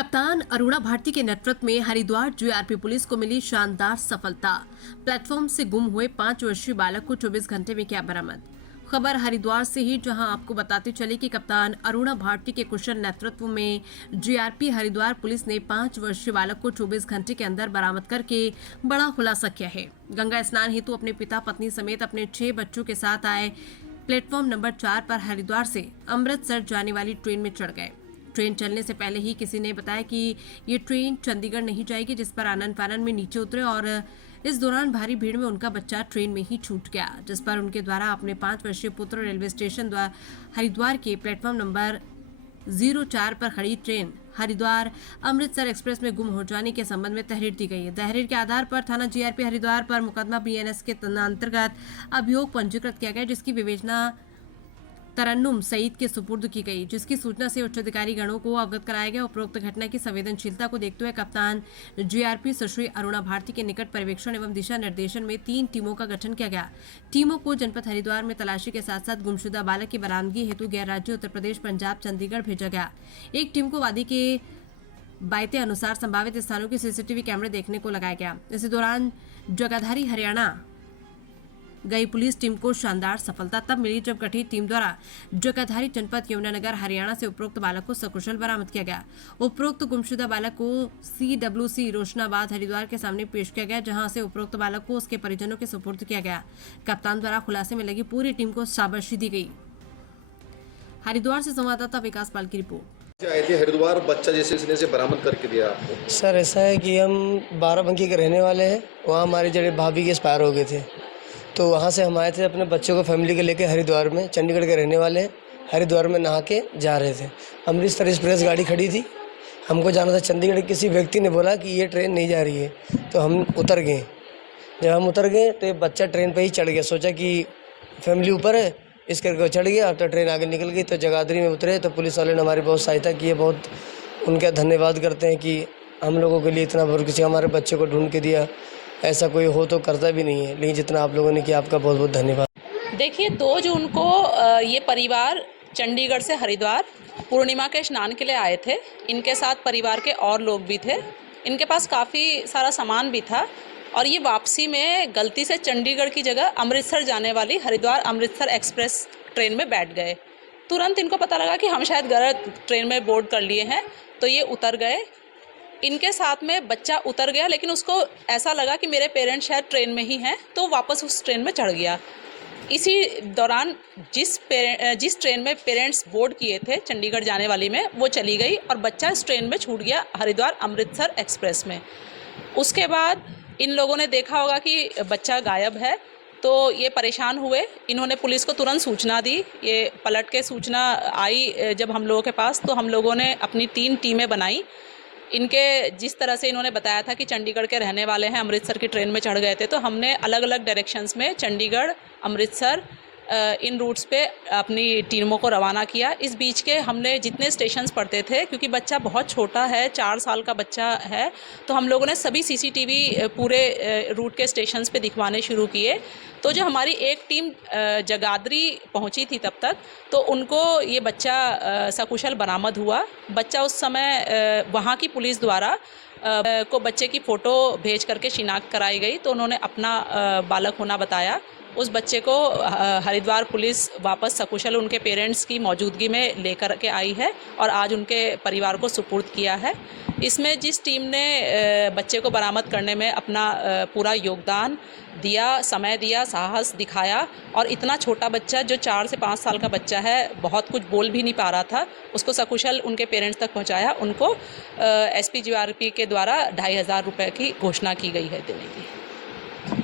कप्तान अरुणा भारती के नेतृत्व में हरिद्वार जीआरपी पुलिस को मिली शानदार सफलता। प्लेटफॉर्म से गुम हुए 5 वर्षीय बालक को 24 घंटे में किया बरामद। खबर हरिद्वार से ही, जहां आपको बताते चले कि कप्तान अरुणा भारती के कुशल नेतृत्व में जीआरपी हरिद्वार पुलिस ने 5 वर्षीय बालक को 24 घंटे के अंदर बरामद करके बड़ा खुलासा किया है। गंगा स्नान हेतु अपने पिता पत्नी समेत अपने 6 बच्चों के साथ आए प्लेटफॉर्म नंबर 4 पर हरिद्वार से अमृतसर जाने वाली ट्रेन में चढ़ गए। ट्रेन चलने से पहले ही किसी ने बताया कि ये ट्रेन चंडीगढ़ नहीं जाएगी, जिस पर आनन फानन में नीचे उतरे और इस दौरान भारी भीड़ में उनका बच्चा ट्रेन में ही छूट गया, जिस पर उनके द्वारा अपने 5 वर्षीय पुत्र रेलवे स्टेशन द्वारा हरिद्वार के प्लेटफॉर्म नंबर 04 पर खड़ी ट्रेन हरिद्वार अमृतसर एक्सप्रेस में गुम हो जाने के संबंध में तहरीर दी गई है। तहरीर के आधार पर थाना जीआरपी हरिद्वार पर मुकदमा बीएनएस के अंतर्गत अभियोग पंजीकृत किया गया, जिसकी विवेचना तरन्नुम सईद के सुपुर्द की गई, जिसकी सूचना से उच्च अधिकारी गणों को अवगत कराया गया। उपरोक्त घटना की संवेदनशीलता को देखते हुए कप्तान जीआरपी सुश्री अरुणा भारती के निकट पर्यवेक्षण एवं दिशा निर्देशन में 3 टीमों का गठन किया गया। टीमों को जनपद हरिद्वार में तलाशी के साथ साथ गुमशुदा बालक की बरामदगी हेतु गैर राज्य उत्तर प्रदेश, पंजाब, चंडीगढ़ भेजा गया। एक टीम को वादी के बायते अनुसार संभावित स्थानों के सीसीटीवी कैमरे देखने को लगाया गया। इसी दौरान जगाधारी हरियाणा गई पुलिस टीम को शानदार सफलता तब मिली जब गठित टीम द्वारा जगाधारी जनपद यमुनानगर हरियाणा से उपरोक्त बालक को सकुशल बरामद किया गया। उपरोक्त गुमशुदा बालक को CWC रोशनाबाद हरिद्वार के सामने पेश किया गया, जहां से उपरोक्त बालक को उसके परिजनों के सुपुर्द किया गया। कप्तान द्वारा खुलासे में लगी पूरी टीम को शाबाशी दी गई। हरिद्वार से संवाददाता विकास पाल की रिपोर्ट। आए थे हरिद्वार, बच्चा जैसे इसने से बरामद करके दिया आपको? सर ऐसा है कि हम बाराबंकी के रहने वाले हैं। वहाँ हमारी जड़े भाभी के एक्सपायर हो गए थे, तो वहाँ से हम आए थे अपने बच्चों को फैमिली के लेके हरिद्वार में। चंडीगढ़ के रहने वाले हैं, हरिद्वार में नहा के जा रहे थे। अमृतसर एक्सप्रेस गाड़ी खड़ी थी, हमको जाना था चंडीगढ़। किसी व्यक्ति ने बोला कि ये ट्रेन नहीं जा रही है, तो हम उतर गए। जब हम उतर गए तो ये बच्चा ट्रेन पर ही चढ़ गया, सोचा कि फैमिली ऊपर है इस करके चढ़ गया। अब तो ट्रेन आगे निकल गई, तो जगाधरी में उतरे तो पुलिस वाले ने हमारी बहुत सहायता की है। बहुत उनका धन्यवाद करते हैं कि हम लोगों के लिए इतना बहुत किसी हमारे बच्चे को ढूंढ के दिया। ऐसा कोई हो तो करता भी नहीं है, लेकिन जितना आप लोगों ने किया आपका बहुत बहुत धन्यवाद। देखिए, 2 जून को ये परिवार चंडीगढ़ से हरिद्वार पूर्णिमा के स्नान के लिए आए थे। इनके साथ परिवार के और लोग भी थे। इनके पास काफ़ी सारा सामान भी था और ये वापसी में गलती से चंडीगढ़ की जगह अमृतसर जाने वाली हरिद्वार अमृतसर एक्सप्रेस ट्रेन में बैठ गए। तुरंत इनको पता लगा कि हम शायद गलत ट्रेन में बोर्ड कर लिए हैं, तो ये उतर गए। इनके साथ में बच्चा उतर गया, लेकिन उसको ऐसा लगा कि मेरे पेरेंट्स शायद ट्रेन में ही हैं, तो वापस उस ट्रेन में चढ़ गया। इसी दौरान जिस ट्रेन में पेरेंट्स बोर्ड किए थे चंडीगढ़ जाने वाली में, वो चली गई और बच्चा इस ट्रेन में छूट गया हरिद्वार अमृतसर एक्सप्रेस में। उसके बाद इन लोगों ने देखा होगा कि बच्चा गायब है, तो ये परेशान हुए। इन्होंने पुलिस को तुरंत सूचना दी। ये पलट के सूचना आई जब हम लोगों के पास, तो हम लोगों ने अपनी 3 टीमें बनाई। इनके जिस तरह से इन्होंने बताया था कि चंडीगढ़ के रहने वाले हैं, अमृतसर की ट्रेन में चढ़ गए थे, तो हमने अलग अलग डायरेक्शंस में चंडीगढ़, अमृतसर इन रूट्स पे अपनी टीमों को रवाना किया। इस बीच के हमने जितने स्टेशंस पड़ते थे, क्योंकि बच्चा बहुत छोटा है, 4 साल का बच्चा है, तो हम लोगों ने सभी सीसीटीवी पूरे रूट के स्टेशंस पे दिखवाने शुरू किए। तो जो हमारी एक टीम जगाधरी पहुंची थी तब तक, तो उनको ये बच्चा सकुशल बरामद हुआ। बच्चा उस समय वहाँ की पुलिस द्वारा को बच्चे की फ़ोटो भेज करके शिनाख्त कराई गई, तो उन्होंने अपना बालक होना बताया। उस बच्चे को हरिद्वार पुलिस वापस सकुशल उनके पेरेंट्स की मौजूदगी में लेकर के आई है और आज उनके परिवार को सुपुर्द किया है। इसमें जिस टीम ने बच्चे को बरामद करने में अपना पूरा योगदान दिया, समय दिया, साहस दिखाया, और इतना छोटा बच्चा जो 4 से 5 साल का बच्चा है, बहुत कुछ बोल भी नहीं पा रहा था, उसको सकुशल उनके पेरेंट्स तक पहुंचाया। उनको SP जीआरपी के द्वारा 2500 रुपये की घोषणा की गई है देने की।